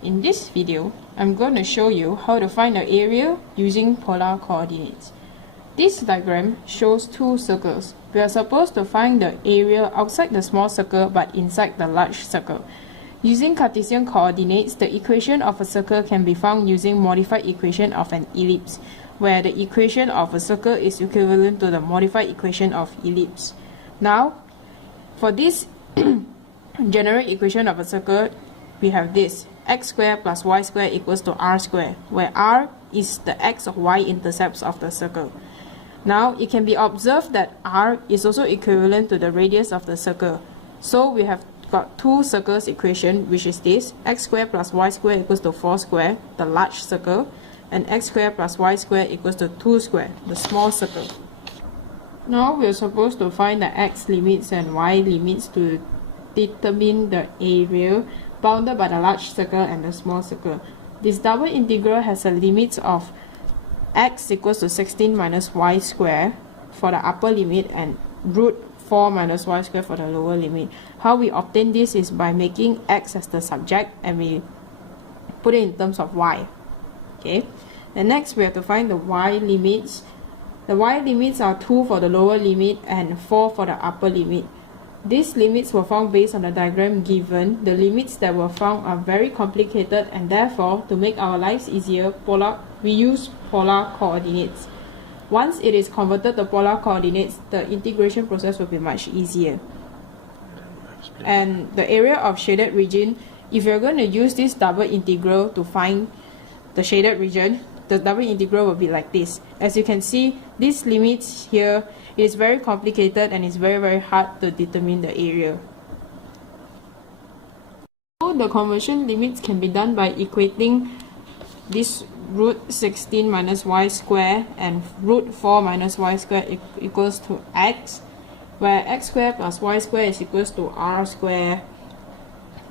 In this video, I'm going to show you how to find the area using polar coordinates. This diagram shows two circles. We are supposed to find the area outside the small circle but inside the large circle. Using Cartesian coordinates, the equation of a circle can be found using modified equation of an ellipse, where the equation of a circle is equivalent to the modified equation of ellipse. Now, for this general equation of a circle, we have this: x squared plus y squared equals to r squared, where r is the x or y intercepts of the circle. Now, it can be observed that r is also equivalent to the radius of the circle. So we have got two circles equation, which is this: x squared plus y squared equals to 4 squared, the large circle, and x squared plus y squared equals to 2 squared, the small circle. Now we are supposed to find the x limits and y limits to determine the area bounded by the large circle and the small circle. This double integral has a limit of x equals to 16 minus y squared for the upper limit and root 4 minus y squared for the lower limit. How we obtain this is by making x as the subject and we put it in terms of y. Okay. And next we have to find the y limits. The y limits are 2 for the lower limit and 4 for the upper limit. These limits were found based on the diagram given. The limits that were found are very complicated, and therefore, to make our lives easier, we use polar coordinates. Once it is converted to polar coordinates, the integration process will be much easier. And the area of shaded region, if you're going to use this double integral to find the shaded region, the double integral will be like this. As you can see, these limits here is very complicated and it's very hard to determine the area. So the conversion limits can be done by equating this root 16 minus y squared and root 4 minus y squared equals to x, where x squared plus y squared is equals to r squared.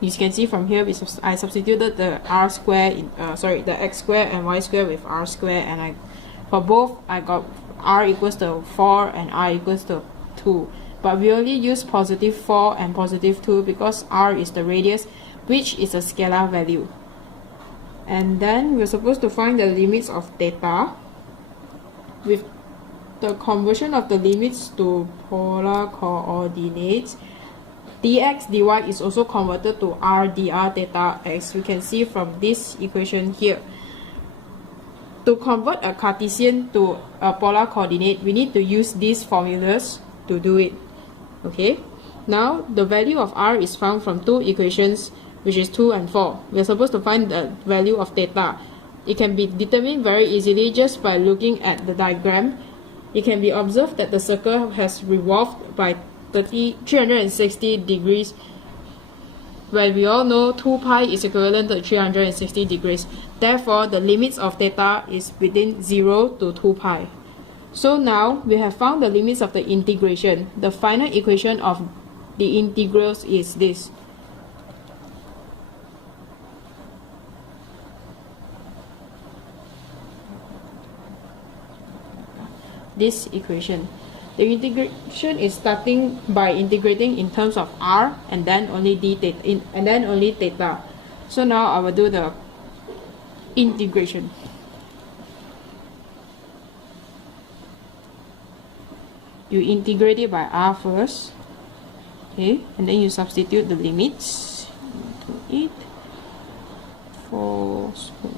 You can see from here, I substituted the r squared in the x squared and y squared with r squared, and for both I got r equals to 4 and r equals to 2. But we only use positive 4 and positive 2 because r is the radius, which is a scalar value. And then we're supposed to find the limits of theta. With the conversion of the limits to polar coordinates, dx dy is also converted to r dr theta, as we can see from this equation here. To convert a Cartesian to a polar coordinate, we need to use these formulas to do it. Okay. Now, the value of r is found from two equations, which is 2 and 4. We are supposed to find the value of theta. It can be determined very easily just by looking at the diagram. It can be observed that the circle has revolved by 360 degrees, where we all know 2 pi is equivalent to 360 degrees. Therefore, the limits of theta is within 0 to 2 pi. So now, we have found the limits of the integration. The final equation of the integrals is this. This equation. The integration is starting by integrating in terms of r and then only theta. So now I will do the integration. You integrate it by r first, okay, and then you substitute the limits into it. 4 squared.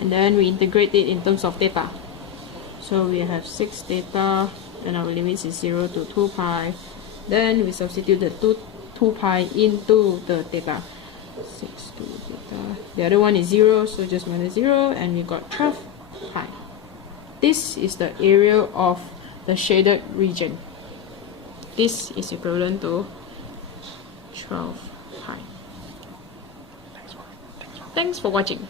And then we integrate it in terms of theta. So we have 6 theta, and our limits is 0 to 2 pi. Then we substitute the 2 pi into the theta. 6 to theta. The other one is 0, so just minus 0, and we got 12 pi. This is the area of the shaded region. This is equivalent to 12 pi. Thanks for watching.